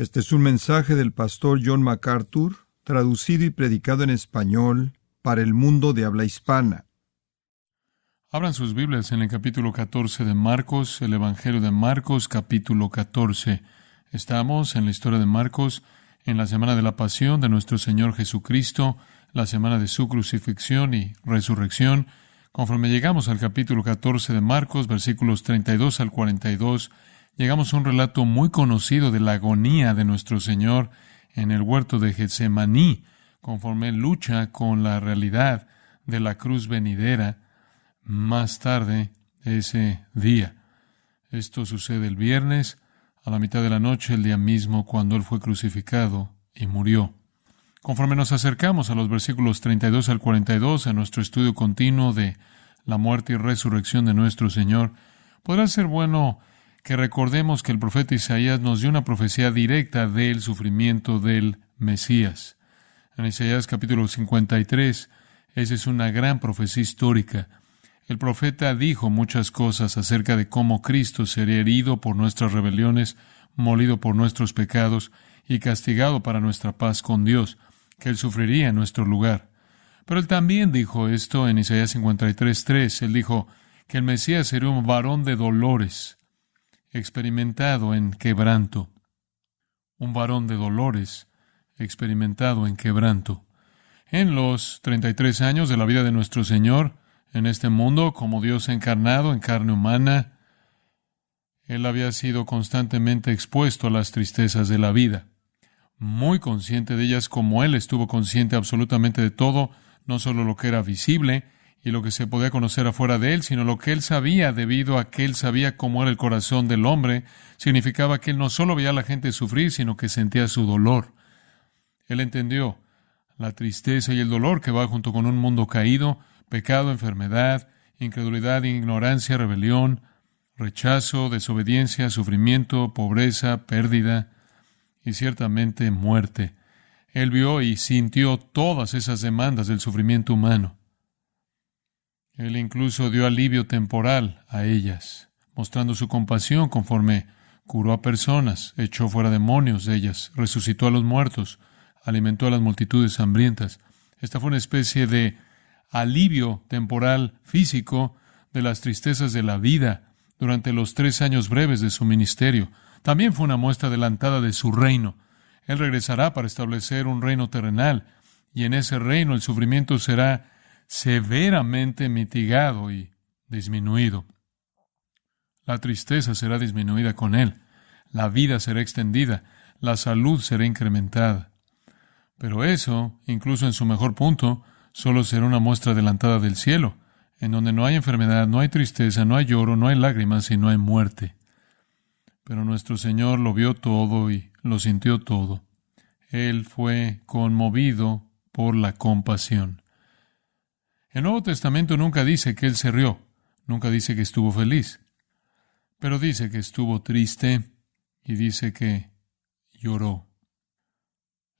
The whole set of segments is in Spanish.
Este es un mensaje del pastor John MacArthur, traducido y predicado en español para el mundo de habla hispana. Abran sus Biblias en el capítulo 14 de Marcos, el Evangelio de Marcos, capítulo 14. Estamos en la historia de Marcos, en la semana de la pasión de nuestro Señor Jesucristo, la semana de su crucifixión y resurrección. Conforme llegamos al capítulo 14 de Marcos, versículos 32 al 42, llegamos a un relato muy conocido de la agonía de nuestro Señor en el huerto de Getsemaní, conforme Él lucha con la realidad de la cruz venidera más tarde ese día. Esto sucede el viernes, a la mitad de la noche, el día mismo cuando Él fue crucificado y murió. Conforme nos acercamos a los versículos 32 al 42, a nuestro estudio continuo de la muerte y resurrección de nuestro Señor, podrá ser bueno que recordemos que el profeta Isaías nos dio una profecía directa del sufrimiento del Mesías. En Isaías capítulo 53, esa es una gran profecía histórica. El profeta dijo muchas cosas acerca de cómo Cristo sería herido por nuestras rebeliones, molido por nuestros pecados y castigado para nuestra paz con Dios, que Él sufriría en nuestro lugar. Pero Él también dijo esto en Isaías 53:3. Él dijo que el Mesías sería un varón de dolores, experimentado en quebranto. Un varón de dolores, experimentado en quebranto. En los 33 años de la vida de nuestro Señor, en este mundo, como Dios encarnado en carne humana, Él había sido constantemente expuesto a las tristezas de la vida, muy consciente de ellas, como Él estuvo consciente absolutamente de todo, no solo lo que era visible y lo que se podía conocer afuera de Él, sino lo que Él sabía, debido a que Él sabía cómo era el corazón del hombre. Significaba que Él no solo veía a la gente sufrir, sino que sentía su dolor. Él entendió la tristeza y el dolor que va junto con un mundo caído, pecado, enfermedad, incredulidad, ignorancia, rebelión, rechazo, desobediencia, sufrimiento, pobreza, pérdida y ciertamente muerte. Él vio y sintió todas esas demandas del sufrimiento humano. Él incluso dio alivio temporal a ellas, mostrando su compasión conforme curó a personas, echó fuera demonios de ellas, resucitó a los muertos, alimentó a las multitudes hambrientas. Esta fue una especie de alivio temporal físico de las tristezas de la vida durante los 3 años breves de su ministerio. También fue una muestra adelantada de su reino. Él regresará para establecer un reino terrenal, y en ese reino el sufrimiento será severamente mitigado y disminuido. La tristeza será disminuida con Él, la vida será extendida, la salud será incrementada. Pero eso, incluso en su mejor punto, solo será una muestra adelantada del cielo, en donde no hay enfermedad, no hay tristeza, no hay lloro, no hay lágrimas y no hay muerte. Pero nuestro Señor lo vio todo y lo sintió todo. Él fue conmovido por la compasión. El Nuevo Testamento nunca dice que Él se rió, nunca dice que estuvo feliz, pero dice que estuvo triste y dice que lloró.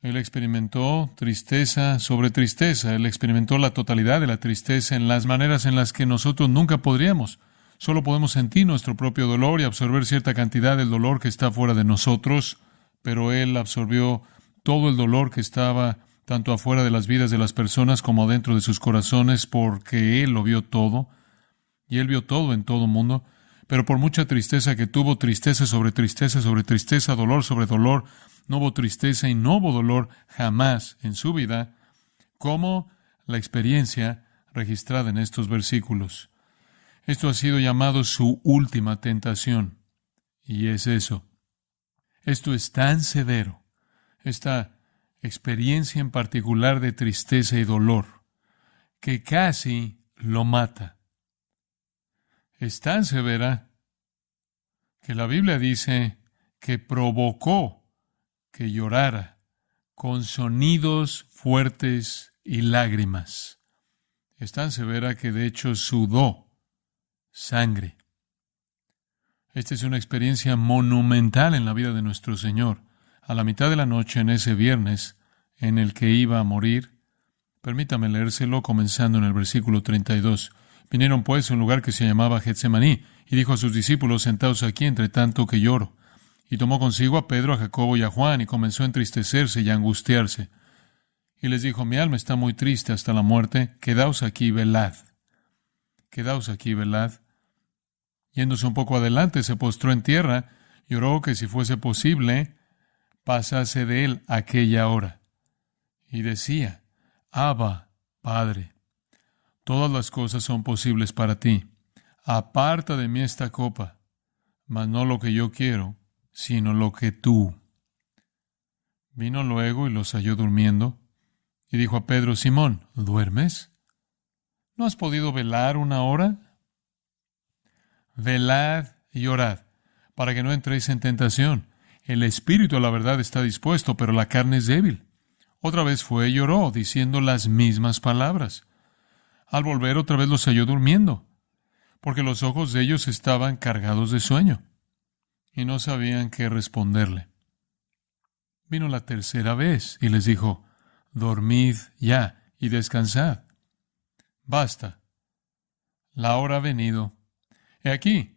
Él experimentó tristeza sobre tristeza. Él experimentó la totalidad de la tristeza en las maneras en las que nosotros nunca podríamos. Solo podemos sentir nuestro propio dolor y absorber cierta cantidad del dolor que está fuera de nosotros, pero Él absorbió todo el dolor que estaba tanto afuera de las vidas de las personas como dentro de sus corazones, porque Él lo vio todo, y Él vio todo en todo mundo. Pero por mucha tristeza que tuvo, tristeza sobre tristeza sobre tristeza, dolor sobre dolor, no hubo tristeza y no hubo dolor jamás en su vida, como la experiencia registrada en estos versículos. Esto ha sido llamado su última tentación, y es eso. Esto es tan severo, esta experiencia en particular de tristeza y dolor, que casi lo mata. Es tan severa que la Biblia dice que provocó que llorara con sonidos fuertes y lágrimas. Es tan severa que de hecho sudó sangre. Esta es una experiencia monumental en la vida de nuestro Señor. A la mitad de la noche, en ese viernes en el que iba a morir, permítame leérselo comenzando en el versículo 32. Vinieron pues a un lugar que se llamaba Getsemaní, y dijo a sus discípulos: sentaos aquí entre tanto que lloro. Y tomó consigo a Pedro, a Jacobo y a Juan, y comenzó a entristecerse y a angustiarse. Y les dijo, mi alma está muy triste hasta la muerte, quedaos aquí y velad. Quedaos aquí y velad. Yéndose un poco adelante, se postró en tierra y oró que si fuese posible, pasase de él aquella hora. Y decía, Abba, Padre, todas las cosas son posibles para ti. Aparta de mí esta copa, mas no lo que yo quiero, sino lo que tú. Vino luego y los halló durmiendo, y dijo a Pedro, Simón, ¿duermes? ¿No has podido velar una hora? Velad y orad, para que no entréis en tentación. El espíritu a la verdad está dispuesto, pero la carne es débil. Otra vez fue y oró, diciendo las mismas palabras. Al volver otra vez los halló durmiendo, porque los ojos de ellos estaban cargados de sueño, y no sabían qué responderle. Vino la tercera vez y les dijo, dormid ya y descansad. Basta, la hora ha venido. He aquí,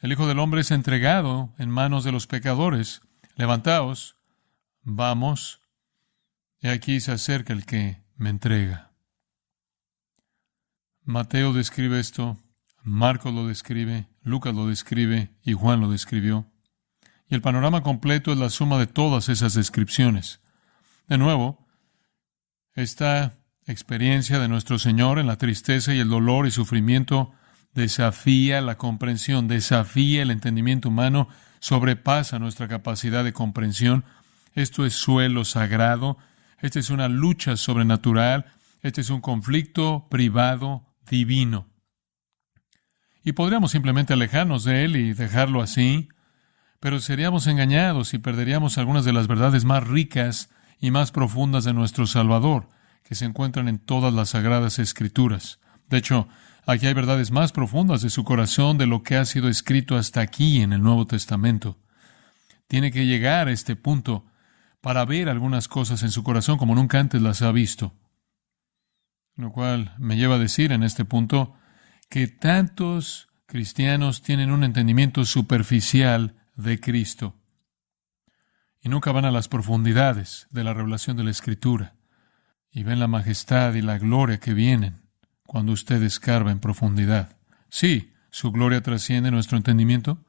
el Hijo del Hombre es entregado en manos de los pecadores. Levantaos, vamos. He aquí se acerca el que me entrega. Mateo describe esto, Marcos lo describe, Lucas lo describe y Juan lo describió. Y el panorama completo es la suma de todas esas descripciones. De nuevo, esta experiencia de nuestro Señor en la tristeza y el dolor y sufrimiento desafía la comprensión, desafía el entendimiento humano, sobrepasa nuestra capacidad de comprensión. Esto es suelo sagrado, esta es una lucha sobrenatural, este es un conflicto privado divino. Y podríamos simplemente alejarnos de él y dejarlo así, pero seríamos engañados y perderíamos algunas de las verdades más ricas y más profundas de nuestro Salvador, que se encuentran en todas las Sagradas Escrituras. De hecho, aquí hay verdades más profundas de su corazón de lo que ha sido escrito hasta aquí en el Nuevo Testamento. Tiene que llegar a este punto para ver algunas cosas en su corazón como nunca antes las ha visto. Lo cual me lleva a decir en este punto que tantos cristianos tienen un entendimiento superficial de Cristo y nunca van a las profundidades de la revelación de la Escritura y ven la majestad y la gloria que vienen cuando usted escarba en profundidad. Sí, su gloria trasciende nuestro entendimiento,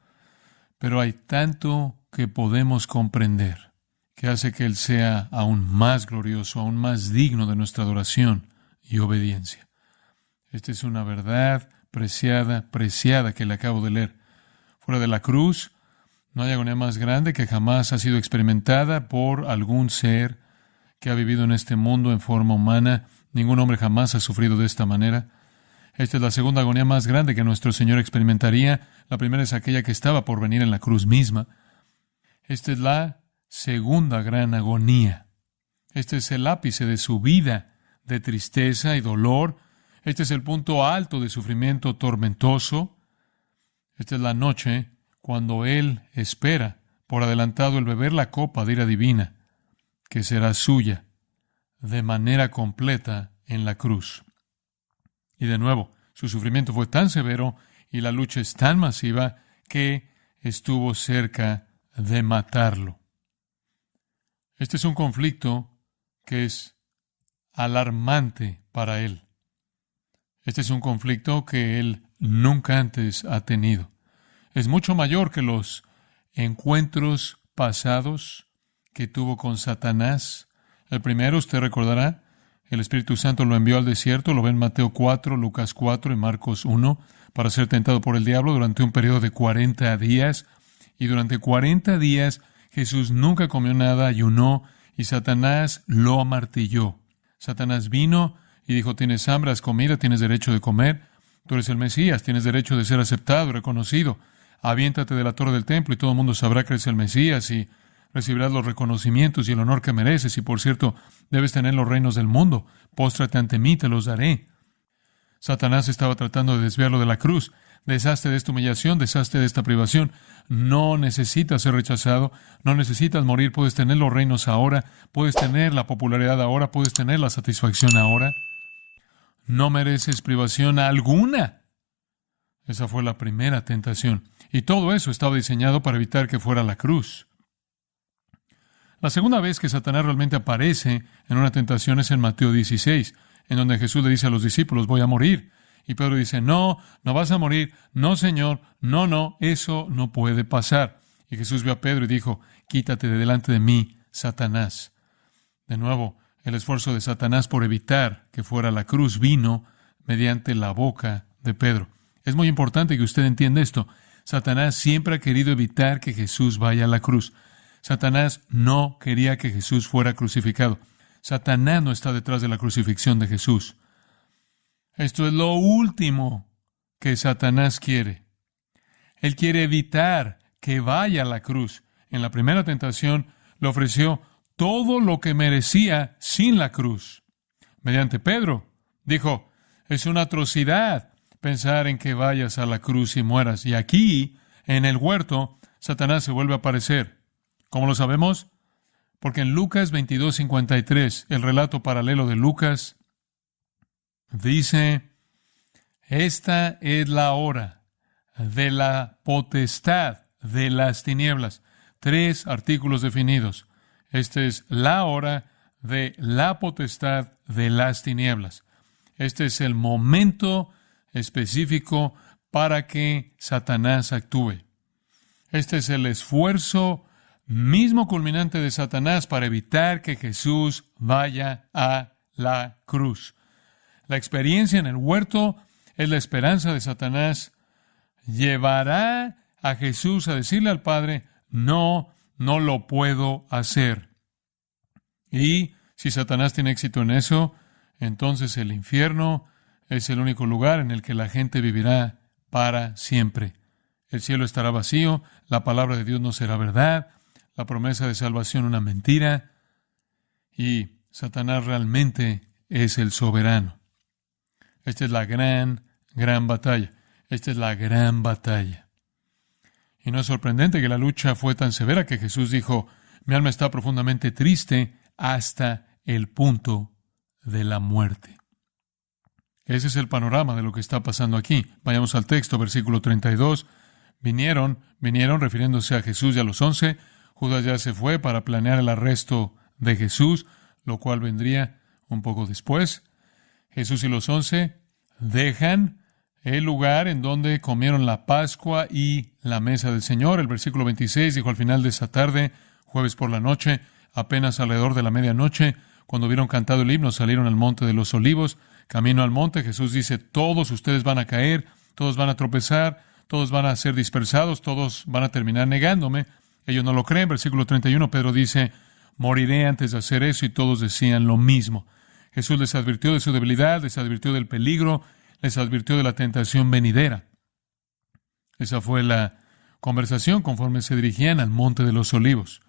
pero hay tanto que podemos comprender que hace que Él sea aún más glorioso, aún más digno de nuestra adoración y obediencia. Esta es una verdad preciada que le acabo de leer. Fuera de la cruz, no hay agonía más grande que jamás ha sido experimentada por algún ser que ha vivido en este mundo en forma humana. Ningún hombre jamás ha sufrido de esta manera. Esta es la segunda agonía más grande que nuestro Señor experimentaría. La primera es aquella que estaba por venir en la cruz misma. Esta es la segunda gran agonía. Este es el ápice de su vida de tristeza y dolor. Este es el punto alto de sufrimiento tormentoso. Esta es la noche cuando Él espera por adelantado el beber la copa de ira divina, que será suya de manera completa en la cruz. Y de nuevo, su sufrimiento fue tan severo y la lucha es tan masiva que estuvo cerca de matarlo. Este es un conflicto que es alarmante para Él. Este es un conflicto que Él nunca antes ha tenido. Es mucho mayor que los encuentros pasados que tuvo con Satanás. El primero, usted recordará, el Espíritu Santo lo envió al desierto, lo ve en Mateo 4, Lucas 4 y Marcos 1, para ser tentado por el diablo durante un periodo de 40 días. Y durante 40 días Jesús nunca comió nada, ayunó, y Satanás lo amartilló. Satanás vino y dijo, tienes hambre, haz comida, tienes derecho de comer, tú eres el Mesías, tienes derecho de ser aceptado, reconocido. Aviéntate de la torre del templo y todo el mundo sabrá que eres el Mesías y recibirás los reconocimientos y el honor que mereces. Y por cierto, debes tener los reinos del mundo. Póstrate ante mí, te los daré. Satanás estaba tratando de desviarlo de la cruz. Deshazte de esta humillación, deshazte de esta privación. No necesitas ser rechazado, no necesitas morir. Puedes tener los reinos ahora, puedes tener la popularidad ahora, puedes tener la satisfacción ahora. No mereces privación alguna. Esa fue la primera tentación. Y todo eso estaba diseñado para evitar que fuera a la cruz. La segunda vez que Satanás realmente aparece en una tentación es en Mateo 16, en donde Jesús le dice a los discípulos, voy a morir. Y Pedro dice, no, no vas a morir, no, Señor, no, no, eso no puede pasar. Y Jesús vio a Pedro y dijo, quítate de delante de mí, Satanás. De nuevo, el esfuerzo de Satanás por evitar que fuera a la cruz vino mediante la boca de Pedro. Es muy importante que usted entienda esto. Satanás siempre ha querido evitar que Jesús vaya a la cruz. Satanás no quería que Jesús fuera crucificado. Satanás no está detrás de la crucifixión de Jesús. Esto es lo último que Satanás quiere. Él quiere evitar que vaya a la cruz. En la primera tentación le ofreció todo lo que merecía sin la cruz. Mediante Pedro, dijo, es una atrocidad pensar en que vayas a la cruz y mueras. Y aquí, en el huerto, Satanás se vuelve a aparecer. ¿Cómo lo sabemos? Porque en Lucas 22:53, el relato paralelo de Lucas, dice, esta es la hora de la potestad de las tinieblas. 3 artículos definidos. Esta es la hora de la potestad de las tinieblas. Este es el momento específico para que Satanás actúe. Este es el esfuerzo mismo culminante de Satanás para evitar que Jesús vaya a la cruz. La experiencia en el huerto es la esperanza de Satanás. Llevará a Jesús a decirle al Padre, no lo puedo hacer. Y si Satanás tiene éxito en eso, entonces el infierno es el único lugar en el que la gente vivirá para siempre. El cielo estará vacío, la palabra de Dios no será verdad, la promesa de salvación una mentira, y Satanás realmente es el soberano. Esta es la gran batalla. Esta es la gran batalla. Y no es sorprendente que la lucha fue tan severa que Jesús dijo, mi alma está profundamente triste hasta el punto de la muerte. Ese es el panorama de lo que está pasando aquí. Vayamos al texto, versículo 32. Vinieron, refiriéndose a Jesús y a los 11. Judas ya se fue para planear el arresto de Jesús, lo cual vendría un poco después. Jesús y los 11 dejan el lugar en donde comieron la Pascua y la mesa del Señor. El versículo 26 dijo, al final de esa tarde, jueves por la noche, apenas alrededor de la medianoche, cuando hubieron cantado el himno, salieron al monte de los olivos. Camino al monte, Jesús dice, todos ustedes van a caer, todos van a tropezar, todos van a ser dispersados, todos van a terminar negándome. Ellos no lo creen. Versículo 31, Pedro dice, moriré antes de hacer eso, y todos decían lo mismo. Jesús les advirtió de su debilidad, les advirtió del peligro, les advirtió de la tentación venidera. Esa fue la conversación conforme se dirigían al monte de los olivos.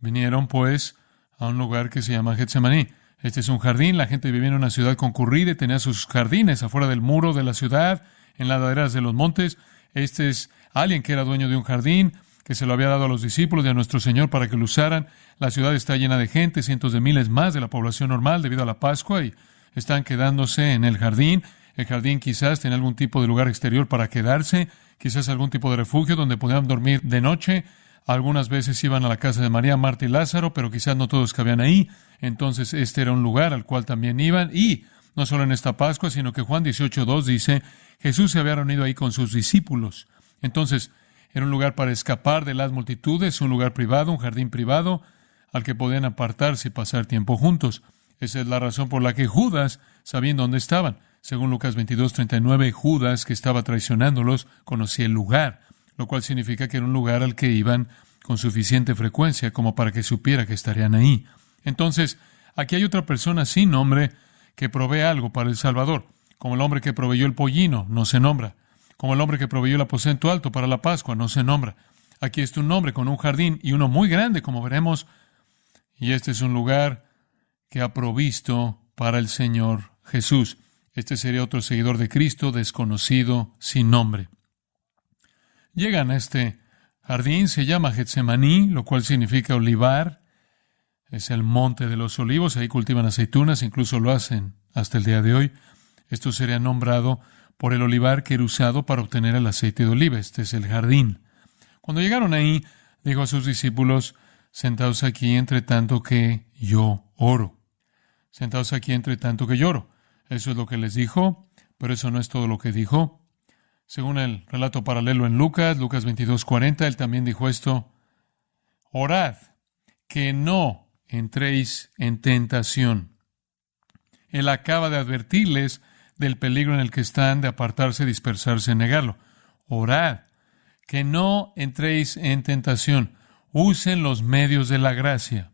Vinieron, pues, a un lugar que se llama Getsemaní. Este es un jardín, la gente vivía en una ciudad concurrida y tenía sus jardines afuera del muro de la ciudad, en las laderas de los montes. Este es alguien que era dueño de un jardín, que se lo había dado a los discípulos y a nuestro Señor para que lo usaran. La ciudad está llena de gente, cientos de miles más de la población normal debido a la Pascua, y están quedándose en el jardín. El jardín quizás tenía algún tipo de lugar exterior para quedarse, quizás algún tipo de refugio donde podían dormir de noche. Algunas veces iban a la casa de María, Marta y Lázaro, pero quizás no todos cabían ahí. Entonces este era un lugar al cual también iban. Y no solo en esta Pascua, sino que Juan 18:2 dice, Jesús se había reunido ahí con sus discípulos. Entonces era un lugar para escapar de las multitudes, un lugar privado, un jardín privado, al que podían apartarse y pasar tiempo juntos. Esa es la razón por la que Judas sabía dónde estaban. Según Lucas 22:39, Judas, que estaba traicionándolos, conocía el lugar, lo cual significa que era un lugar al que iban con suficiente frecuencia como para que supiera que estarían ahí. Entonces, aquí hay otra persona sin nombre que provee algo para el Salvador, como el hombre que proveyó el pollino, no se nombra, como el hombre que proveyó el aposento alto para la Pascua, no se nombra. Aquí está un hombre con un jardín, y uno muy grande, como veremos, y este es un lugar que ha provisto para el Señor Jesús. Este sería otro seguidor de Cristo, desconocido, sin nombre. Llegan a este jardín, se llama Getsemaní, lo cual significa olivar. Es el monte de los olivos, ahí cultivan aceitunas, incluso lo hacen hasta el día de hoy. Esto sería nombrado por el olivar que era usado para obtener el aceite de oliva. Este es el jardín. Cuando llegaron ahí, dijo a sus discípulos, sentaos aquí entre tanto que yo oro. Sentaos aquí entre tanto que lloro. Eso es lo que les dijo, pero eso no es todo lo que dijo. Según el relato paralelo en Lucas 22:40, él también dijo esto: orad, que no entréis en tentación. Él acaba de advertirles del peligro en el que están de apartarse, dispersarse, negarlo. Orad, que no entréis en tentación. Usen los medios de la gracia.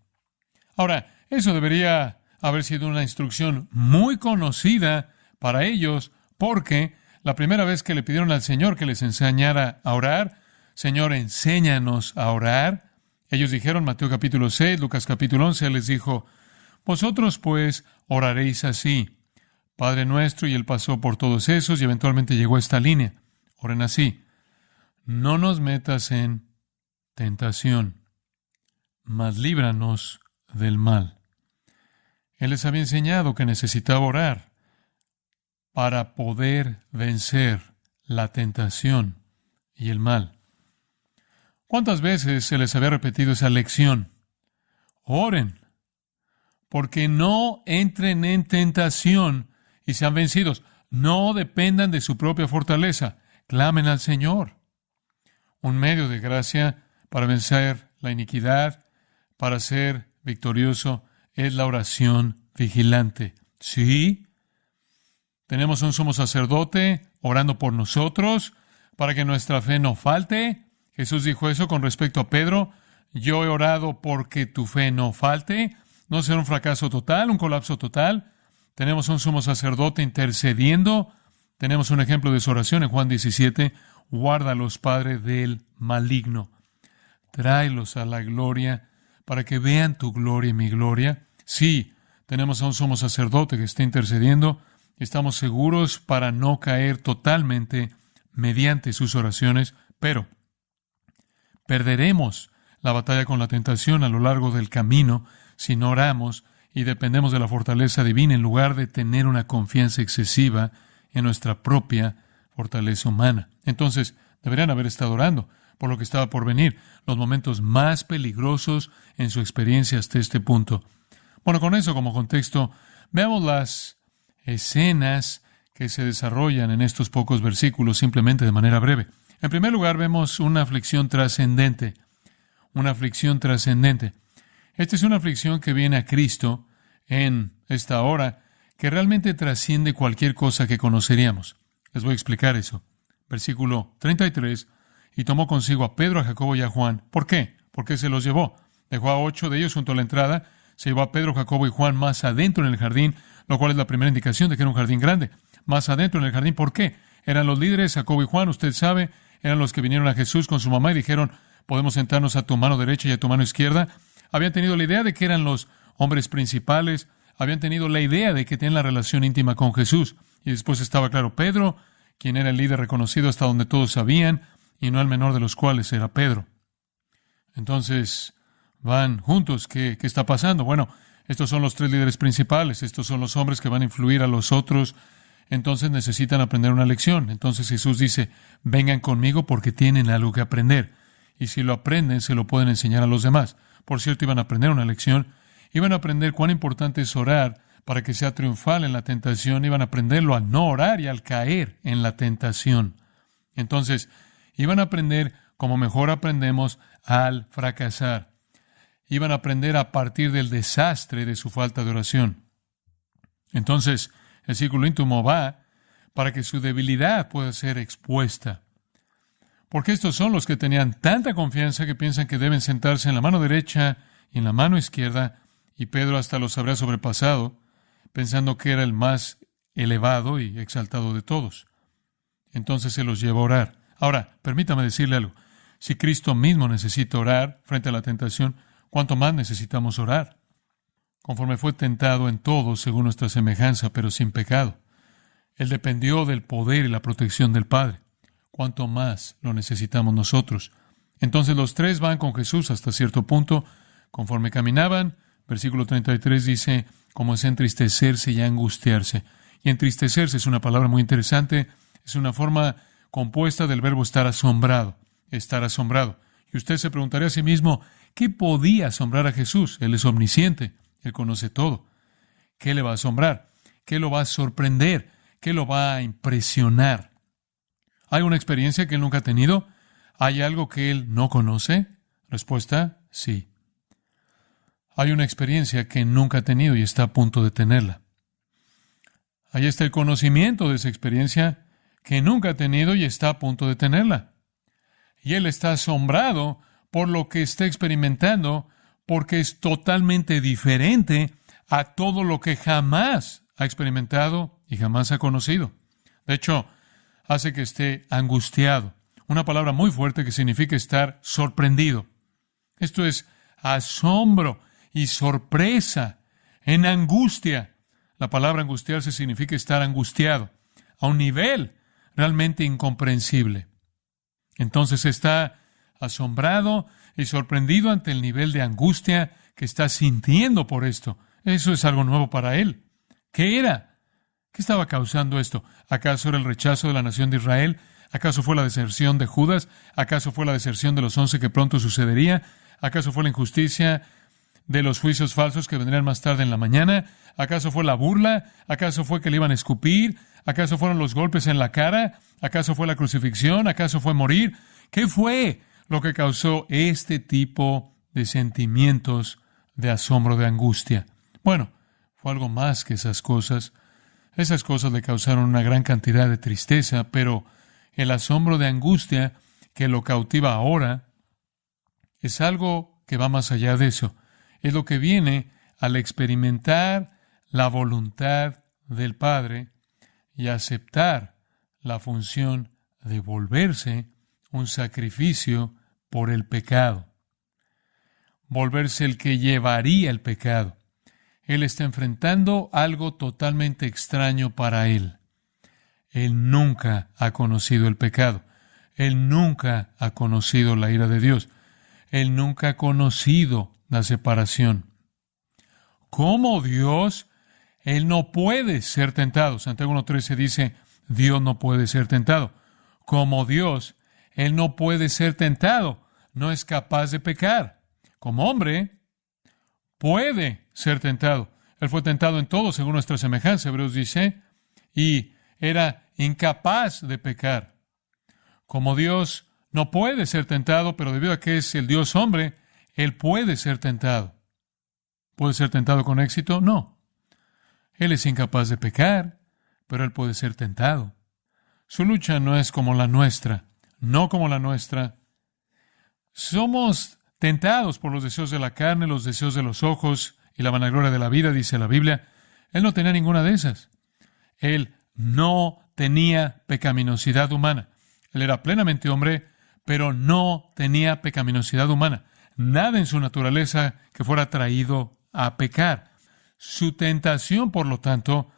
Ahora, eso debería haber sido una instrucción muy conocida para ellos, porque la primera vez que le pidieron al Señor que les enseñara a orar, Señor, enséñanos a orar, ellos dijeron, Mateo capítulo 6, Lucas capítulo 11, Él les dijo, vosotros pues oraréis así, Padre nuestro, y Él pasó por todos esos y eventualmente llegó a esta línea. Oren así: no nos metas en tentación, mas líbranos del mal. Él les había enseñado que necesitaba orar para poder vencer la tentación y el mal. ¿Cuántas veces se les había repetido esa lección? Oren, porque no entren en tentación y sean vencidos. No dependan de su propia fortaleza. Clamen al Señor. Un medio de gracia para vencer la iniquidad, para ser victorioso, es la oración vigilante. Sí, tenemos un sumo sacerdote orando por nosotros para que nuestra fe no falte. Jesús dijo eso con respecto a Pedro. Yo he orado porque tu fe no falte. No será un fracaso total, un colapso total. Tenemos un sumo sacerdote intercediendo. Tenemos un ejemplo de su oración en Juan 17. Guárdalos, Padre, del maligno. Tráelos a la gloria para que vean tu gloria y mi gloria. Sí, tenemos a un sumo sacerdote que está intercediendo. Estamos seguros para no caer totalmente mediante sus oraciones, pero perderemos la batalla con la tentación a lo largo del camino si no oramos y dependemos de la fortaleza divina en lugar de tener una confianza excesiva en nuestra propia fortaleza humana. Entonces, deberían haber estado orando por lo que estaba por venir, los momentos más peligrosos en su experiencia hasta este punto. Bueno, con eso como contexto, veamos las escenas que se desarrollan en estos pocos versículos simplemente de manera breve. En primer lugar, vemos una aflicción trascendente. Una aflicción trascendente. Esta es una aflicción que viene a Cristo en esta hora, que realmente trasciende cualquier cosa que conoceríamos. Les voy a explicar eso. Versículo 33. Y tomó consigo a Pedro, a Jacobo y a Juan. ¿Por qué? Porque se los llevó. Dejó a 8 de ellos junto a la entrada. Se llevó a Pedro, Jacobo y Juan más adentro en el jardín, lo cual es la primera indicación de que era un jardín grande. Más adentro en el jardín. ¿Por qué? Eran los líderes, Jacobo y Juan, usted sabe, eran los que vinieron a Jesús con su mamá y dijeron, podemos sentarnos a tu mano derecha y a tu mano izquierda. Habían tenido la idea de que eran los hombres principales, habían tenido la idea de que tenían la relación íntima con Jesús. Y después estaba claro Pedro, quien era el líder reconocido hasta donde todos sabían, y no el menor de los cuales era Pedro. Entonces, van juntos. ¿Qué está pasando? Bueno, estos son los 3 líderes principales, estos son los hombres que van a influir a los otros, entonces necesitan aprender una lección. Entonces Jesús dice, vengan conmigo porque tienen algo que aprender. Y si lo aprenden, se lo pueden enseñar a los demás. Por cierto, iban a aprender una lección, iban a aprender cuán importante es orar para que sea triunfal en la tentación, iban a aprenderlo al no orar y al caer en la tentación. Entonces, iban a aprender como mejor aprendemos al fracasar. Iban a aprender a partir del desastre de su falta de oración. Entonces, el círculo íntimo va para que su debilidad pueda ser expuesta. Porque estos son los que tenían tanta confianza que piensan que deben sentarse en la mano derecha y en la mano izquierda, y Pedro hasta los habría sobrepasado, pensando que era el más elevado y exaltado de todos. Entonces se los lleva a orar. Ahora, permítame decirle algo. Si Cristo mismo necesita orar frente a la tentación, ¿cuánto más necesitamos orar? Conforme fue tentado en todo según nuestra semejanza, pero sin pecado. Él dependió del poder y la protección del Padre. ¿Cuánto más lo necesitamos nosotros? Entonces los 3 van con Jesús hasta cierto punto. Conforme caminaban, versículo 33 dice, como es entristecerse y angustiarse. Y entristecerse es una palabra muy interesante. Es una forma compuesta del verbo estar asombrado, estar asombrado. Y usted se preguntaría a sí mismo, ¿qué podía asombrar a Jesús? Él es omnisciente, Él conoce todo. ¿Qué le va a asombrar? ¿Qué lo va a sorprender? ¿Qué lo va a impresionar? ¿Hay una experiencia que Él nunca ha tenido? ¿Hay algo que Él no conoce? Respuesta, sí. Hay una experiencia que nunca ha tenido y está a punto de tenerla. Ahí está el conocimiento de esa experiencia que nunca ha tenido y está a punto de tenerla. Y Él está asombrado por lo que está experimentando, porque es totalmente diferente a todo lo que jamás ha experimentado y jamás ha conocido. De hecho, hace que esté angustiado. Una palabra muy fuerte que significa estar sorprendido. Esto es asombro y sorpresa en angustia. La palabra angustiarse significa estar angustiado a un nivel realmente incomprensible. Entonces está asombrado y sorprendido ante el nivel de angustia que está sintiendo por esto. Eso es algo nuevo para él. ¿Qué era? ¿Qué estaba causando esto? ¿Acaso era el rechazo de la nación de Israel? ¿Acaso fue la deserción de Judas? ¿Acaso fue la deserción de los 11 que pronto sucedería? ¿Acaso fue la injusticia de los juicios falsos que vendrían más tarde en la mañana? ¿Acaso fue la burla? ¿Acaso fue que le iban a escupir? ¿Acaso fueron los golpes en la cara? ¿Acaso fue la crucifixión? ¿Acaso fue morir? ¿Qué fue lo que causó este tipo de sentimientos de asombro, de angustia? Bueno, fue algo más que esas cosas. Esas cosas le causaron una gran cantidad de tristeza, pero el asombro de angustia que lo cautiva ahora es algo que va más allá de eso. Es lo que viene al experimentar la voluntad del Padre y aceptar la función de volverse un sacrificio por el pecado. Volverse el que llevaría el pecado. Él está enfrentando algo totalmente extraño para él. Él nunca ha conocido el pecado. Él nunca ha conocido la ira de Dios. Él nunca ha conocido la separación. ¿Cómo Dios? Él no puede ser tentado. Santiago 1:13 dice, Dios no puede ser tentado. Como Dios, Él no puede ser tentado. No es capaz de pecar. Como hombre, puede ser tentado. Él fue tentado en todo según nuestra semejanza, Hebreos dice, y era incapaz de pecar. Como Dios no puede ser tentado, pero debido a que es el Dios hombre, Él puede ser tentado. ¿Puede ser tentado con éxito? No. Él es incapaz de pecar, pero Él puede ser tentado. Su lucha no es como la nuestra, no como la nuestra. Somos tentados por los deseos de la carne, los deseos de los ojos y la vanagloria de la vida, dice la Biblia. Él no tenía ninguna de esas. Él no tenía pecaminosidad humana. Él era plenamente hombre, pero no tenía pecaminosidad humana. Nada en su naturaleza que fuera traído a pecar. Su tentación, por lo tanto,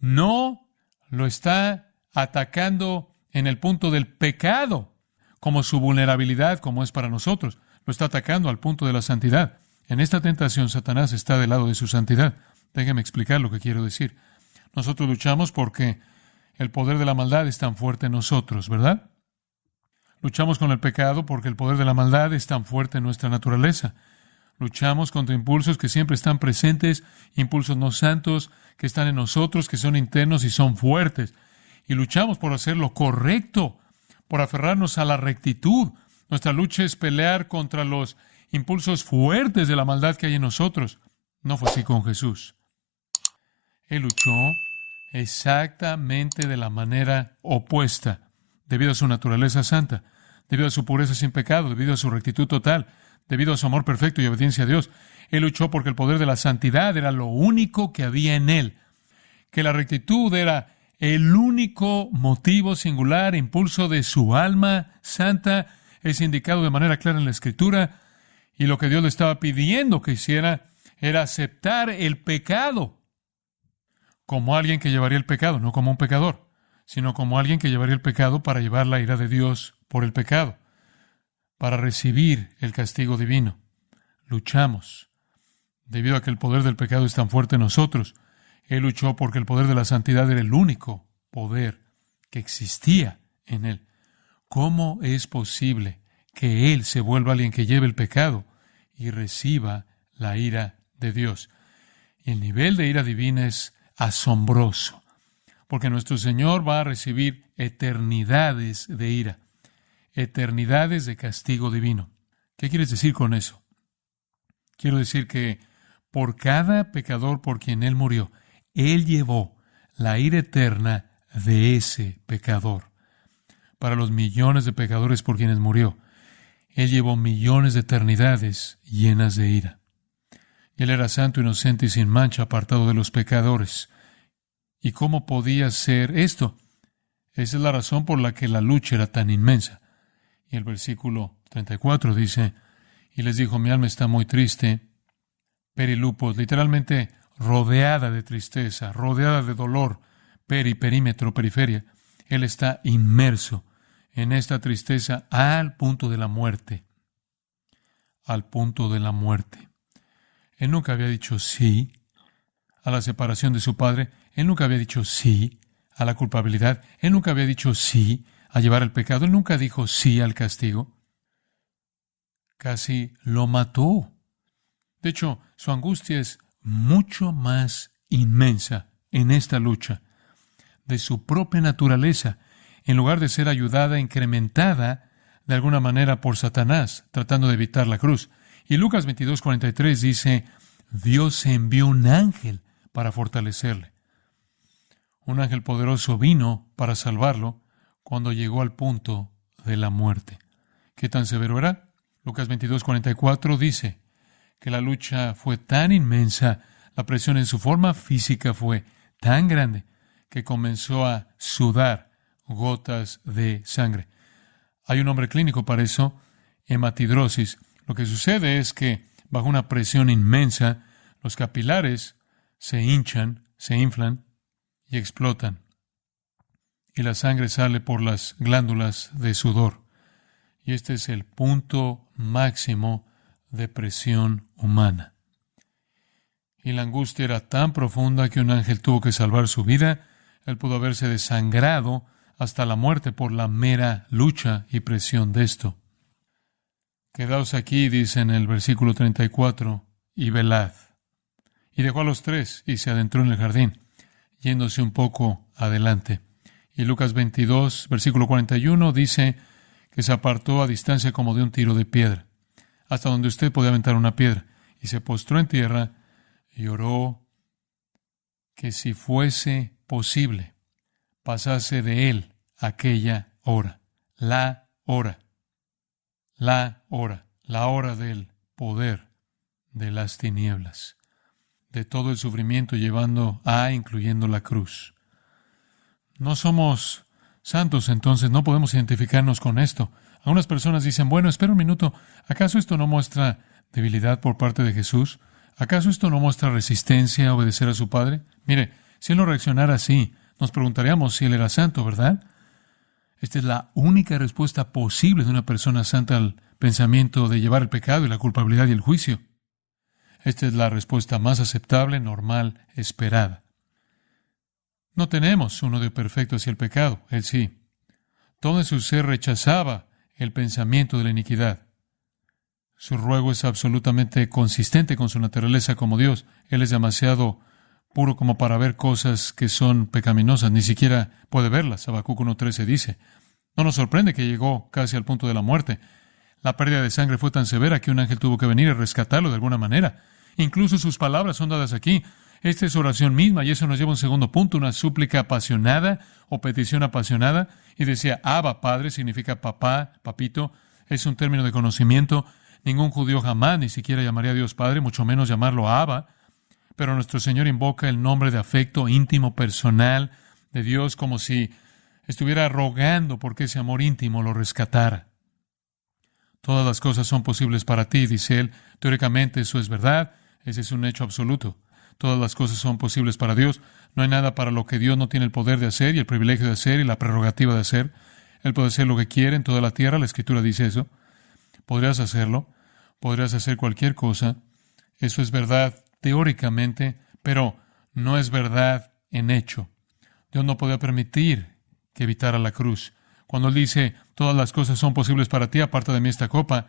no lo está atacando en el punto del pecado, como su vulnerabilidad, como es para nosotros. Lo está atacando al punto de la santidad. En esta tentación, Satanás está del lado de su santidad. Déjeme explicar lo que quiero decir. Nosotros luchamos porque el poder de la maldad es tan fuerte en nosotros, ¿verdad? Luchamos con el pecado porque el poder de la maldad es tan fuerte en nuestra naturaleza. Luchamos contra impulsos que siempre están presentes, impulsos no santos que están en nosotros, que son internos y son fuertes. Y luchamos por hacer lo correcto, por aferrarnos a la rectitud. Nuestra lucha es pelear contra los impulsos fuertes de la maldad que hay en nosotros. No fue así con Jesús. Él luchó exactamente de la manera opuesta, debido a su naturaleza santa, debido a su pureza sin pecado, debido a su rectitud total, debido a su amor perfecto y obediencia a Dios. Él luchó porque el poder de la santidad era lo único que había en él, que la rectitud era el único motivo singular, impulso de su alma santa, es indicado de manera clara en la Escritura, y lo que Dios le estaba pidiendo que hiciera era aceptar el pecado como alguien que llevaría el pecado, no como un pecador, sino como alguien que llevaría el pecado para llevar la ira de Dios por el pecado, para recibir el castigo divino. Luchamos debido a que el poder del pecado es tan fuerte en nosotros. Él luchó porque el poder de la santidad era el único poder que existía en él. ¿Cómo es posible que él se vuelva alguien que lleve el pecado y reciba la ira de Dios? Y el nivel de ira divina es asombroso, porque nuestro Señor va a recibir eternidades de ira, eternidades de castigo divino. ¿Qué quieres decir con eso? Quiero decir que por cada pecador por quien Él murió, Él llevó la ira eterna de ese pecador. Para los millones de pecadores por quienes murió, Él llevó millones de eternidades llenas de ira. Y Él era santo, inocente y sin mancha, apartado de los pecadores. ¿Y cómo podía ser esto? Esa es la razón por la que la lucha era tan inmensa. Y el versículo 34 dice, y les dijo, mi alma está muy triste, perilupos, literalmente rodeada de tristeza, rodeada de dolor, perímetro, periferia. Él está inmerso en esta tristeza al punto de la muerte. Al punto de la muerte. Él nunca había dicho sí a la separación de su padre. Él nunca había dicho sí a la culpabilidad. Él nunca había dicho sí a llevar el pecado. Él nunca dijo sí al castigo. Casi lo mató. De hecho, su angustia es mucho más inmensa en esta lucha de su propia naturaleza, en lugar de ser ayudada, incrementada de alguna manera por Satanás, tratando de evitar la cruz. Y Lucas 22:43 dice, Dios envió un ángel para fortalecerle. Un ángel poderoso vino para salvarlo cuando llegó al punto de la muerte. ¿Qué tan severo era? Lucas 22:44 dice que la lucha fue tan inmensa, la presión en su forma física fue tan grande, que comenzó a sudar gotas de sangre. Hay un nombre clínico para eso, hematidrosis. Lo que sucede es que bajo una presión inmensa, los capilares se hinchan, se inflan y explotan. Y la sangre sale por las glándulas de sudor. Y este es el punto máximo de presión humana. Y la angustia era tan profunda que un ángel tuvo que salvar su vida. Él pudo haberse desangrado hasta la muerte por la mera lucha y presión de esto. Quedaos aquí, dice en el versículo 34, y velad. Y dejó a los tres y se adentró en el jardín, yéndose un poco adelante. Y Lucas 22, versículo 41, dice que se apartó a distancia como de un tiro de piedra, hasta donde usted podía aventar una piedra, y se postró en tierra y oró que si fuese posible, pasase de él aquella hora, la hora del poder de las tinieblas, de todo el sufrimiento llevando a, incluyendo la cruz. No somos santos, entonces no podemos identificarnos con esto. Algunas personas dicen, bueno, espera un minuto, ¿acaso esto no muestra debilidad por parte de Jesús? ¿Acaso esto no muestra resistencia a obedecer a su Padre? Mire, si Él no reaccionara así, nos preguntaríamos si Él era santo, ¿verdad? Esta es la única respuesta posible de una persona santa al pensamiento de llevar el pecado y la culpabilidad y el juicio. Esta es la respuesta más aceptable, normal, esperada. No tenemos un odio perfecto hacia el pecado, Él sí. Todo en su ser rechazaba el pensamiento de la iniquidad. Su ruego es absolutamente consistente con su naturaleza como Dios. Él es demasiado puro como para ver cosas que son pecaminosas, ni siquiera puede verlas. Habacuc 1:13 dice. No nos sorprende que llegó casi al punto de la muerte. La pérdida de sangre fue tan severa que un ángel tuvo que venir a rescatarlo de alguna manera. Incluso sus palabras son dadas aquí. Esta es oración misma y eso nos lleva a un segundo punto, una súplica apasionada o petición apasionada. Y decía, Abba, Padre, significa papá, papito. Es un término de conocimiento. Ningún judío jamás ni siquiera llamaría a Dios Padre, mucho menos llamarlo Abba. Pero nuestro Señor invoca el nombre de afecto íntimo, personal de Dios, como si estuviera rogando porque ese amor íntimo lo rescatara. Todas las cosas son posibles para ti, dice Él. Teóricamente eso es verdad, ese es un hecho absoluto. Todas las cosas son posibles para Dios. No hay nada para lo que Dios no tiene el poder de hacer y el privilegio de hacer y la prerrogativa de hacer. Él puede hacer lo que quiere en toda la tierra, la Escritura dice eso. Podrías hacerlo, podrías hacer cualquier cosa. Eso es verdad teóricamente, pero no es verdad en hecho. Dios no podía permitir que evitara la cruz. Cuando Él dice, todas las cosas son posibles para ti, aparta de mí esta copa,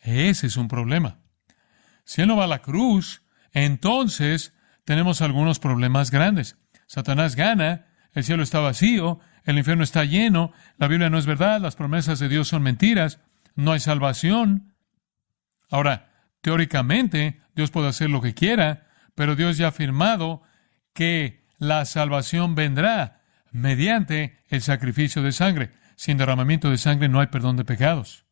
ese es un problema. Si Él no va a la cruz, entonces tenemos algunos problemas grandes. Satanás gana, el cielo está vacío, el infierno está lleno, la Biblia no es verdad, las promesas de Dios son mentiras, no hay salvación. Ahora, teóricamente, Dios puede hacer lo que quiera, pero Dios ya ha afirmado que la salvación vendrá mediante el sacrificio de sangre. Sin derramamiento de sangre no hay perdón de pecados.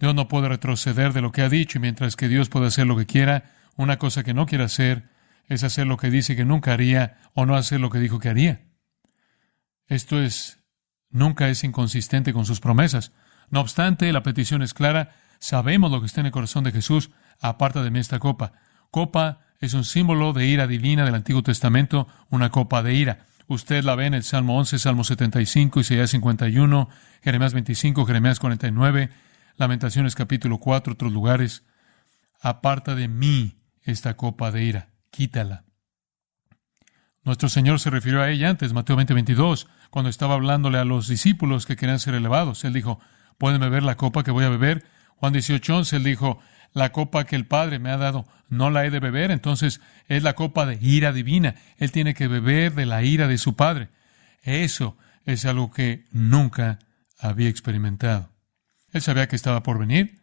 Dios no puede retroceder de lo que ha dicho, y mientras que Dios puede hacer lo que quiera, una cosa que no quiere hacer es hacer lo que dice que nunca haría o no hacer lo que dijo que haría. Nunca es inconsistente con sus promesas. No obstante, la petición es clara. Sabemos lo que está en el corazón de Jesús. Aparta de mí esta copa. Copa es un símbolo de ira divina del Antiguo Testamento, una copa de ira. Usted la ve en el Salmo 11, Salmo 75, Isaías 51, Jeremías 25, Jeremías 49, Lamentaciones capítulo 4, otros lugares. Aparta de mí esta copa de ira. Quítala. Nuestro Señor se refirió a ella antes, Mateo 20, 22, cuando estaba hablándole a los discípulos que querían ser elevados. Él dijo, ¿pueden beber la copa que voy a beber? Juan 18, 11, Él dijo, la copa que el Padre me ha dado, no la he de beber. Entonces, es la copa de ira divina. Él tiene que beber de la ira de su Padre. Eso es algo que nunca había experimentado. Él sabía que estaba por venir.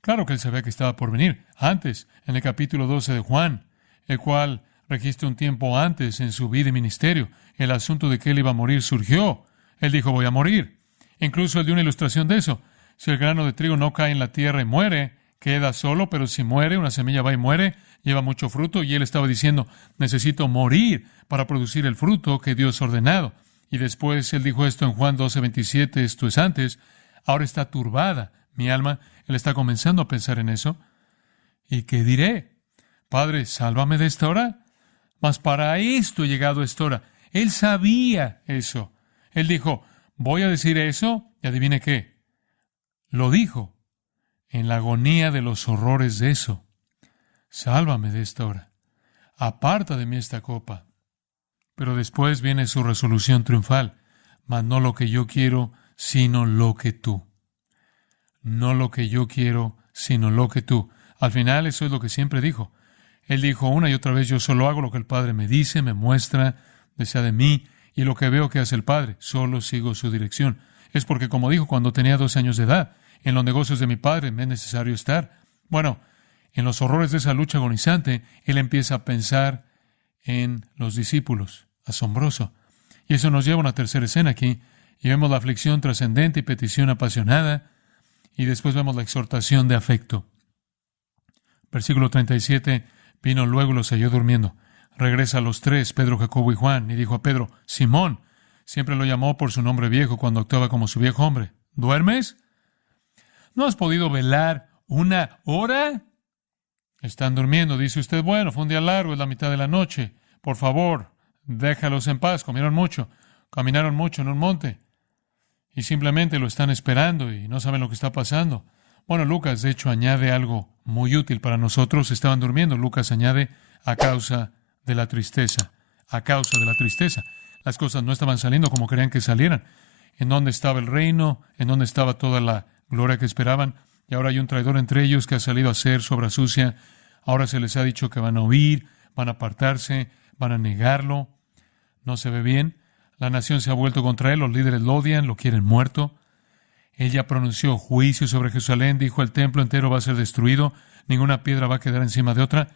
Claro que él sabía que estaba por venir. Antes, en el capítulo 12 de Juan, el cual registra un tiempo antes en su vida y ministerio, el asunto de que él iba a morir surgió. Él dijo, voy a morir. Incluso él dio una ilustración de eso. Si el grano de trigo no cae en la tierra y muere, queda solo, pero si muere, una semilla va y muere, lleva mucho fruto. Y él estaba diciendo, necesito morir para producir el fruto que Dios ha ordenado. Y después él dijo esto en Juan 12, 27, esto es antes. Ahora está turbada mi alma. Él está comenzando a pensar en eso. ¿Y qué diré? Padre, sálvame de esta hora. Mas para esto he llegado a esta hora. Él sabía eso. Él dijo, voy a decir eso, y adivine qué. Lo dijo en la agonía de los horrores de eso. Sálvame de esta hora. Aparta de mí esta copa. Pero después viene su resolución triunfal. Mas no lo que yo quiero, sino lo que tú. No lo que yo quiero, sino lo que tú. Al final eso es lo que siempre dijo. Él dijo una y otra vez, yo solo hago lo que el Padre me dice, me muestra, desea de mí, y lo que veo que hace el Padre, solo sigo su dirección. Es porque, como dijo cuando tenía 12 años de edad, en los negocios de mi Padre me es necesario estar. Bueno, en los horrores de esa lucha agonizante, él empieza a pensar en los discípulos. Asombroso. Y eso nos lleva a una tercera escena aquí, y vemos la aflicción trascendente y petición apasionada, y después vemos la exhortación de afecto. Versículo 37, vino luego y los halló durmiendo. Regresa a los tres, Pedro, Jacobo y Juan, y dijo a Pedro, Simón, siempre lo llamó por su nombre viejo cuando actuaba como su viejo hombre. ¿Duermes? ¿No has podido velar una hora? Están durmiendo, dice usted. Bueno, fue un día largo, es la mitad de la noche. Por favor, déjalos en paz. Comieron mucho, caminaron mucho en un monte y simplemente lo están esperando y no saben lo que está pasando. Bueno, Lucas, de hecho, añade algo muy útil para nosotros. Estaban durmiendo. Lucas añade a causa de la tristeza. A causa de la tristeza. Las cosas no estaban saliendo como querían que salieran. ¿En dónde estaba el reino? ¿En dónde estaba toda la gloria que esperaban? Y ahora hay un traidor entre ellos que ha salido a hacer su obra sucia. Ahora se les ha dicho que van a huir, van a apartarse, van a negarlo. No se ve bien. La nación se ha vuelto contra él. Los líderes lo odian, lo quieren muerto. Él ya pronunció juicio sobre Jerusalén, dijo el templo entero va a ser destruido, ninguna piedra va a quedar encima de otra.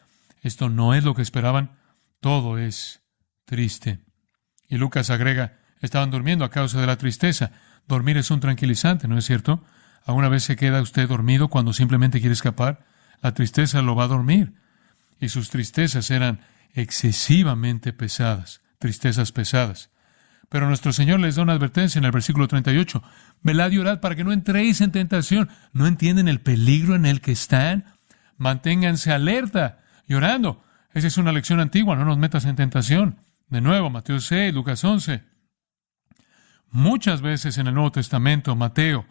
Esto no es lo que esperaban, todo es triste. Y Lucas agrega, estaban durmiendo a causa de la tristeza. Dormir es un tranquilizante, ¿no es cierto? ¿Alguna vez se queda usted dormido cuando simplemente quiere escapar? La tristeza lo va a dormir. Y sus tristezas eran excesivamente pesadas, tristezas pesadas. Pero nuestro Señor les da una advertencia en el versículo 38. Velad y orad para que no entréis en tentación. ¿No entienden el peligro en el que están? Manténganse alerta y orando. Esa es una lección antigua, no nos metas en tentación. De nuevo, Mateo 6, Lucas 11. Muchas veces en el Nuevo Testamento, Mateo,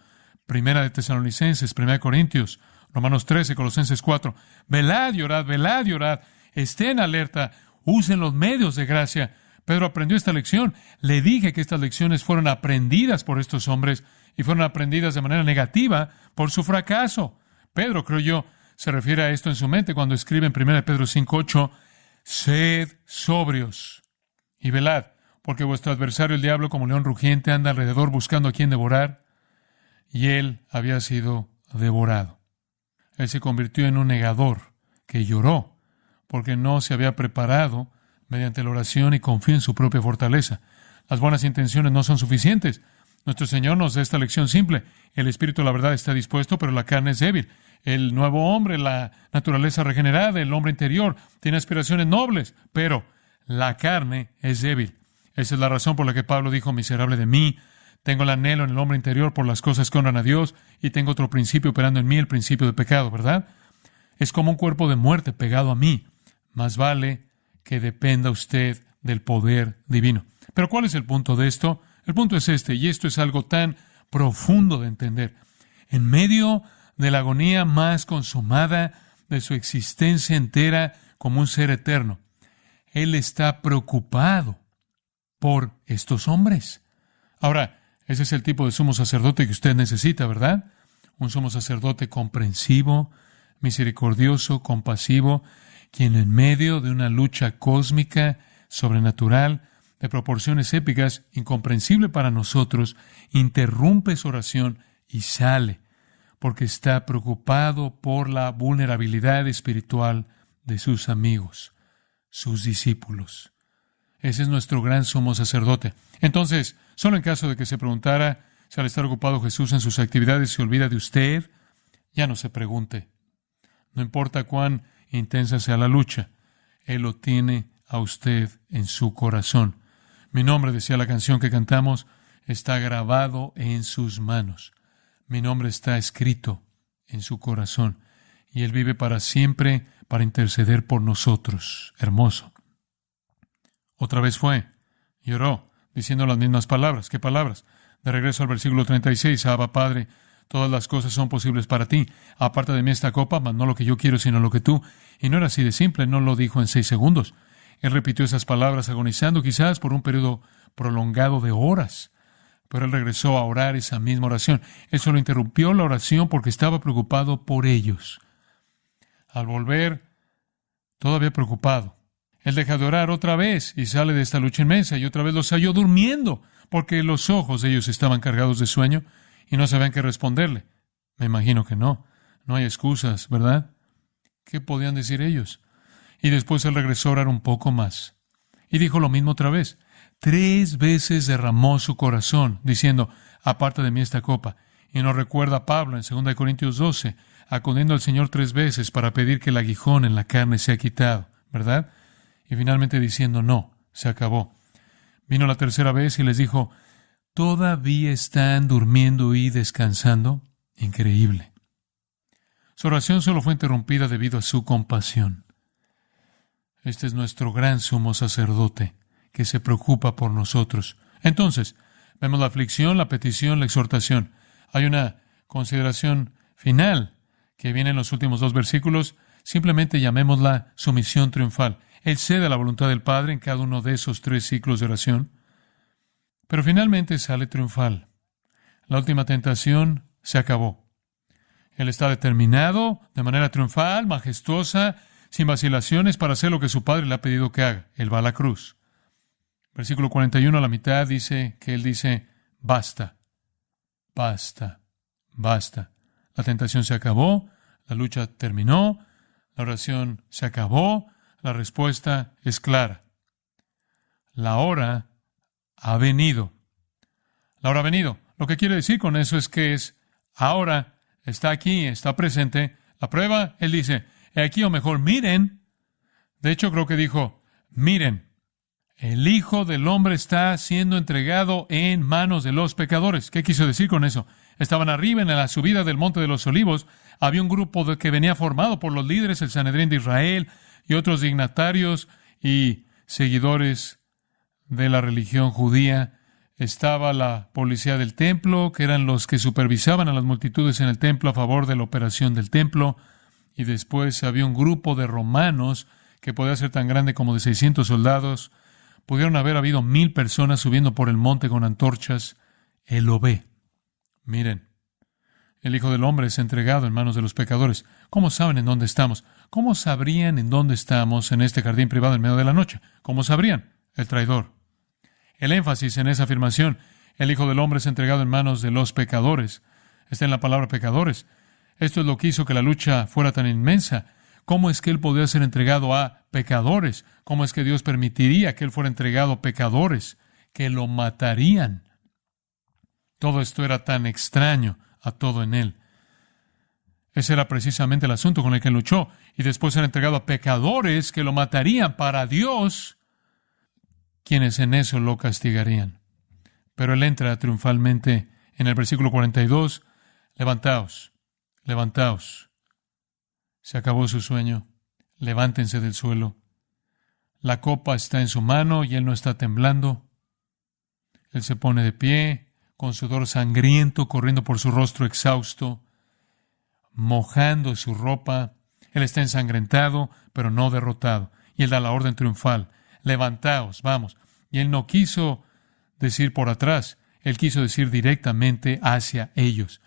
Primera de Tesalonicenses, Primera de Corintios, Romanos 13, Colosenses 4. Velad y orad, estén alerta, usen los medios de gracia, Pedro aprendió esta lección. Le dije que estas lecciones fueron aprendidas por estos hombres y fueron aprendidas de manera negativa por su fracaso. Pedro, creo yo, se refiere a esto en su mente cuando escribe en 1 Pedro 5:8, sed sobrios y velad, porque vuestro adversario el diablo como león rugiente anda alrededor buscando a quien devorar, y él había sido devorado. Él se convirtió en un negador que lloró porque no se había preparado mediante la oración y confió en su propia fortaleza. Las buenas intenciones no son suficientes. Nuestro Señor nos da esta lección simple. El espíritu de la verdad está dispuesto, pero la carne es débil. El nuevo hombre, la naturaleza regenerada, el hombre interior, tiene aspiraciones nobles, pero la carne es débil. Esa es la razón por la que Pablo dijo, miserable de mí, tengo el anhelo en el hombre interior por las cosas que honran a Dios y tengo otro principio operando en mí, el principio de pecado, ¿verdad? Es como un cuerpo de muerte pegado a mí. Más vale que dependa usted del poder divino. Pero ¿cuál es el punto de esto? El punto es este, y esto es algo tan profundo de entender. En medio de la agonía más consumada de su existencia entera como un ser eterno, Él está preocupado por estos hombres. Ahora, ese es el tipo de sumo sacerdote que usted necesita, ¿verdad? Un sumo sacerdote comprensivo, misericordioso, compasivo, quien en medio de una lucha cósmica, sobrenatural, de proporciones épicas, incomprensible para nosotros, interrumpe su oración y sale, porque está preocupado por la vulnerabilidad espiritual de sus amigos, sus discípulos. Ese es nuestro gran sumo sacerdote. Entonces, solo en caso de que se preguntara si al estar ocupado Jesús en sus actividades se olvida de usted, ya no se pregunte. No importa cuán intensa sea la lucha, Él lo tiene a usted en su corazón. Mi nombre, decía la canción que cantamos, está grabado en sus manos. Mi nombre está escrito en su corazón. Y Él vive para siempre para interceder por nosotros. Hermoso. Otra vez fue, lloró, diciendo las mismas palabras. ¿Qué palabras? De regreso al versículo 36, Abba, Padre, todas las cosas son posibles para ti. Aparta de mí esta copa, mas no lo que yo quiero, sino lo que tú. Y no era así de simple, no lo dijo en 6 segundos. Él repitió esas palabras agonizando quizás por un periodo prolongado de horas. Pero él regresó a orar esa misma oración. Él solo interrumpió la oración porque estaba preocupado por ellos. Al volver, todavía preocupado, él deja de orar otra vez y sale de esta lucha inmensa y otra vez los halló durmiendo porque los ojos de ellos estaban cargados de sueño y no sabían qué responderle. Me imagino que no. No hay excusas, ¿verdad? ¿Qué podían decir ellos? Y después él regresó a orar un poco más. Y dijo lo mismo otra vez. 3 veces derramó su corazón, diciendo, aparta de mí esta copa. Y nos recuerda a Pablo en 2 Corintios 12, acudiendo al Señor 3 veces para pedir que el aguijón en la carne sea quitado, ¿verdad? Y finalmente diciendo, no, se acabó. Vino la 3ª vez y les dijo, ¿todavía están durmiendo y descansando? Increíble. Su oración solo fue interrumpida debido a su compasión. Este es nuestro gran sumo sacerdote que se preocupa por nosotros. Entonces, vemos la aflicción, la petición, la exhortación. Hay una consideración final que viene en los últimos 2 versículos. Simplemente llamémosla sumisión triunfal. Él cede a la voluntad del Padre en cada uno de esos 3 ciclos de oración. Pero finalmente sale triunfal. La última tentación se acabó. Él está determinado de manera triunfal, majestuosa, sin vacilaciones para hacer lo que su Padre le ha pedido que haga. Él va a la cruz. Versículo 41 a la mitad dice que Él dice, basta, basta, basta. La tentación se acabó, la lucha terminó, la oración se acabó, la respuesta es clara. La hora ha venido. La hora ha venido. Lo que quiere decir con eso es que es ahora, está aquí, está presente. La prueba, Él dice, he aquí o mejor, miren. De hecho, creo que dijo, miren. El Hijo del Hombre está siendo entregado en manos de los pecadores. ¿Qué quiso decir con eso? Estaban arriba en la subida del Monte de los Olivos. Había un grupo que venía formado por los líderes, el Sanedrín de Israel y otros dignatarios y seguidores de la religión judía. Estaba la policía del templo, que eran los que supervisaban a las multitudes en el templo a favor de la operación del templo. Y después había un grupo de romanos que podía ser tan grande como de 600 soldados, Pudieron haber habido 1,000 personas subiendo por el monte con antorchas. Él lo ve. Miren, el Hijo del Hombre es entregado en manos de los pecadores. ¿Cómo saben en dónde estamos? ¿Cómo sabrían en dónde estamos en este jardín privado en medio de la noche? ¿Cómo sabrían? El traidor. El énfasis en esa afirmación, el Hijo del Hombre es entregado en manos de los pecadores, está en la palabra pecadores. Esto es lo que hizo que la lucha fuera tan inmensa. ¿Cómo es que Él podía ser entregado a pecadores? ¿Cómo es que Dios permitiría que Él fuera entregado a pecadores, que lo matarían? Todo esto era tan extraño a todo en Él. Ese era precisamente el asunto con el que luchó. Y después ser entregado a pecadores que lo matarían para Dios, quienes en eso lo castigarían. Pero Él entra triunfalmente en el versículo 42. Levantaos, levantaos. Se acabó su sueño. Levántense del suelo. La copa está en su mano y Él no está temblando. Él se pone de pie, con sudor sangriento corriendo por su rostro exhausto, mojando su ropa. Él está ensangrentado, pero no derrotado. Y Él da la orden triunfal. Levantaos, vamos. Y Él no quiso decir por atrás. Él quiso decir directamente hacia ellos.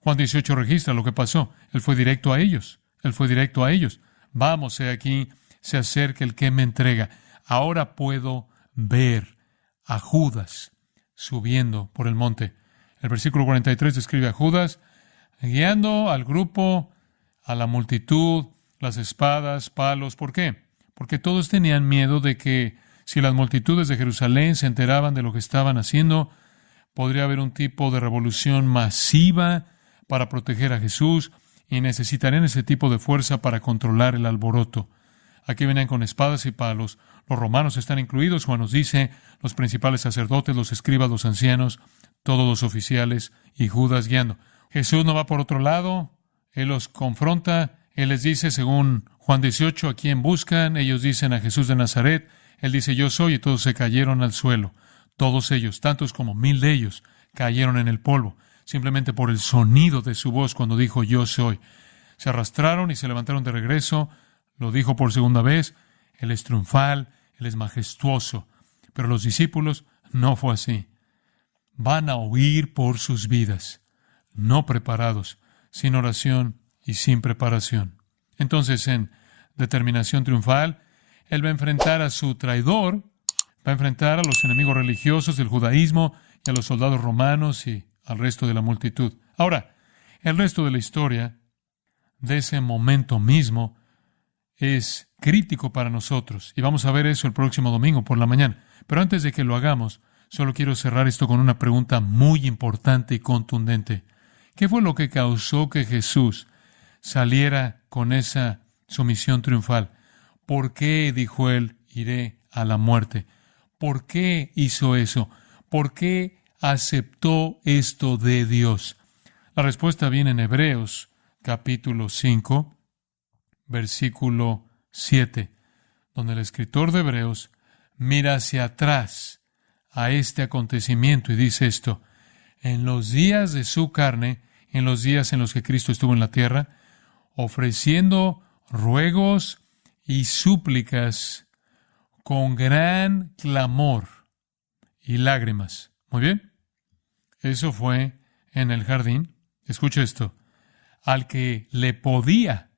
Juan 18 registra lo que pasó. Él fue directo a ellos. Él fue directo a ellos. Vamos, he aquí, se acerca el que me entrega. Ahora puedo ver a Judas subiendo por el monte. El versículo 43 describe a Judas guiando al grupo, a la multitud, las espadas, palos. ¿Por qué? Porque todos tenían miedo de que si las multitudes de Jerusalén se enteraban de lo que estaban haciendo, podría haber un tipo de revolución masiva para proteger a Jesús y necesitarían ese tipo de fuerza para controlar el alboroto. Aquí venían con espadas y palos. Los romanos están incluidos. Juan nos dice, los principales sacerdotes, los escribas, los ancianos, todos los oficiales y Judas guiando. Jesús no va por otro lado. Él los confronta. Él les dice, según Juan 18, ¿a quién buscan? Ellos dicen a Jesús de Nazaret. Él dice, yo soy, y todos se cayeron al suelo. Todos ellos, tantos como 1,000 de ellos, cayeron en el polvo, simplemente por el sonido de su voz cuando dijo, yo soy. Se arrastraron y se levantaron de regreso. Lo dijo por segunda vez. Él es triunfal, Él es majestuoso. Pero los discípulos no fue así. Van a huir por sus vidas, no preparados, sin oración y sin preparación. Entonces, en determinación triunfal, Él va a enfrentar a su traidor, va a enfrentar a los enemigos religiosos del judaísmo y a los soldados romanos y al resto de la multitud. Ahora, el resto de la historia de ese momento mismo es crítico para nosotros. Y vamos a ver eso el próximo domingo por la mañana. Pero antes de que lo hagamos, solo quiero cerrar esto con una pregunta muy importante y contundente. ¿Qué fue lo que causó que Jesús saliera con esa sumisión triunfal? ¿Por qué, dijo Él, iré a la muerte? ¿Por qué hizo eso? ¿Por qué aceptó esto de Dios? La respuesta viene en Hebreos, capítulo 5, versículo 7, donde el escritor de Hebreos mira hacia atrás a este acontecimiento y dice esto: en los días de su carne, en los días en los que Cristo estuvo en la tierra, ofreciendo ruegos y súplicas con gran clamor y lágrimas. Muy bien, eso fue en el jardín. Escucha esto: al que le podía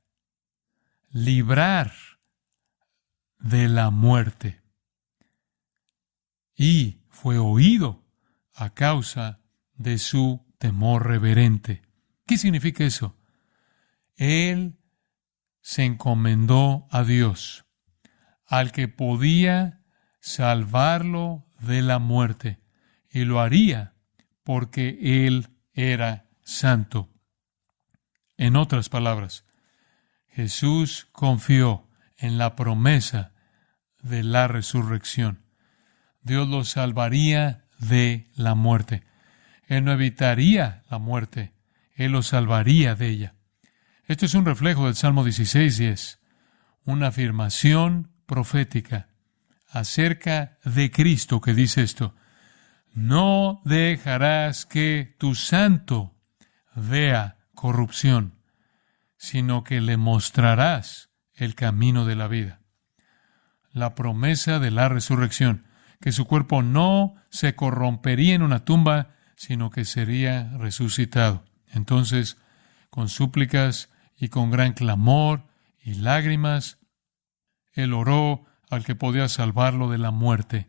librar de la muerte, y fue oído a causa de su temor reverente. ¿Qué significa eso? Él se encomendó a Dios, al que podía salvarlo de la muerte, y lo haría porque Él era santo. En otras palabras, Jesús confió en la promesa de la resurrección. Dios lo salvaría de la muerte. Él no evitaría la muerte, Él lo salvaría de ella. Esto es un reflejo del Salmo 16:10, una afirmación profética acerca de Cristo que dice esto: no dejarás que tu santo vea corrupción, sino que le mostrarás el camino de la vida. La promesa de la resurrección. que su cuerpo no se corrompería en una tumba, sino que sería resucitado. Entonces, con súplicas y con gran clamor y lágrimas, él oró al que podía salvarlo de la muerte,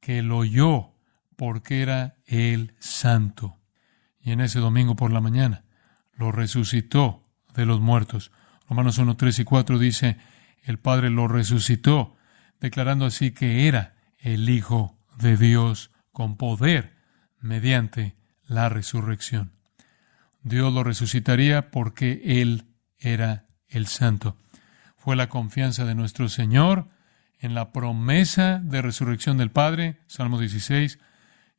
que lo oyó porque era el santo. Y en ese domingo por la mañana lo resucitó de los muertos. Romanos 1, 3 y 4 dice, el Padre lo resucitó, declarando así que era el Hijo de Dios con poder mediante la resurrección. Dios lo resucitaría porque Él era el Santo. Fue la confianza de nuestro Señor en la promesa de resurrección del Padre, Salmo 16,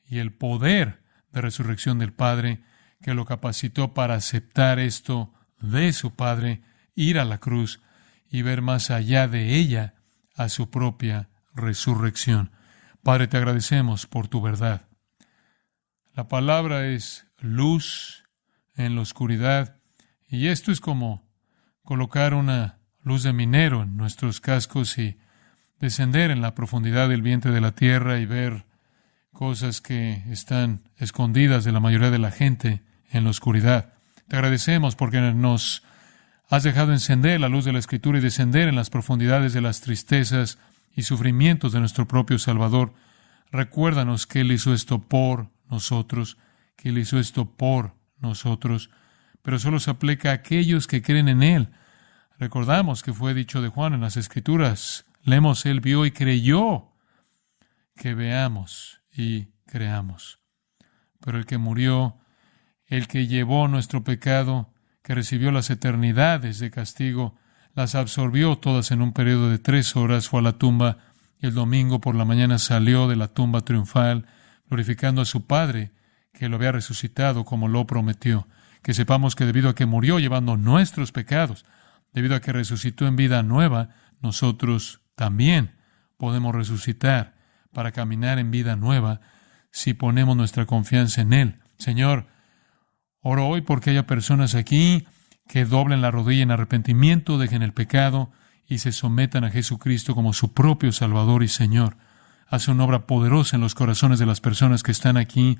y el poder de resurrección del Padre que lo capacitó para aceptar esto de su Padre, ir a la cruz y ver más allá de ella a su propia resurrección. Padre, te agradecemos por tu verdad. La palabra es luz en la oscuridad, y esto es como colocar una luz de minero en nuestros cascos y descender en la profundidad del vientre de la tierra y ver cosas que están escondidas de la mayoría de la gente en la oscuridad. Te agradecemos porque nos has dejado encender la luz de la Escritura y descender en las profundidades de las tristezas y sufrimientos de nuestro propio Salvador. Recuérdanos que Él hizo esto por nosotros, que Él hizo esto por nosotros, pero solo se aplica a aquellos que creen en Él. Recordamos que fue dicho de Juan en las Escrituras. Leemos, Él vio y creyó, que veamos y creamos. Pero el que murió, el que llevó nuestro pecado, que recibió las eternidades de castigo, las absorbió todas en un periodo de 3 horas, fue a la tumba, y el domingo por la mañana salió de la tumba triunfal, glorificando a su Padre, que lo había resucitado como lo prometió. Que sepamos que debido a que murió llevando nuestros pecados, debido a que resucitó en vida nueva, nosotros también podemos resucitar para caminar en vida nueva si ponemos nuestra confianza en Él. Señor, oro hoy porque haya personas aquí que doblen la rodilla en arrepentimiento, dejen el pecado y se sometan a Jesucristo como su propio Salvador y Señor. Hace una obra poderosa en los corazones de las personas que están aquí.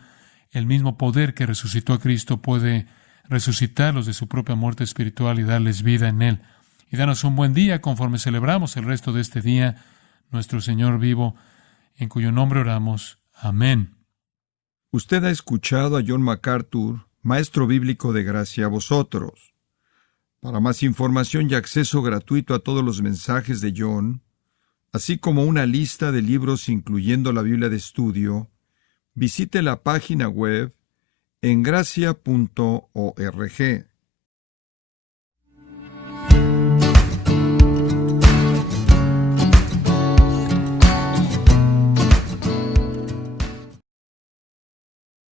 El mismo poder que resucitó a Cristo puede resucitarlos de su propia muerte espiritual y darles vida en Él. Y danos un buen día conforme celebramos el resto de este día, nuestro Señor vivo, en cuyo nombre oramos. Amén. Usted ha escuchado a John MacArthur, maestro bíblico de gracia a vosotros. Para más información y acceso gratuito a todos los mensajes de John, así como una lista de libros incluyendo la Biblia de estudio, visite la página web en gracia.org.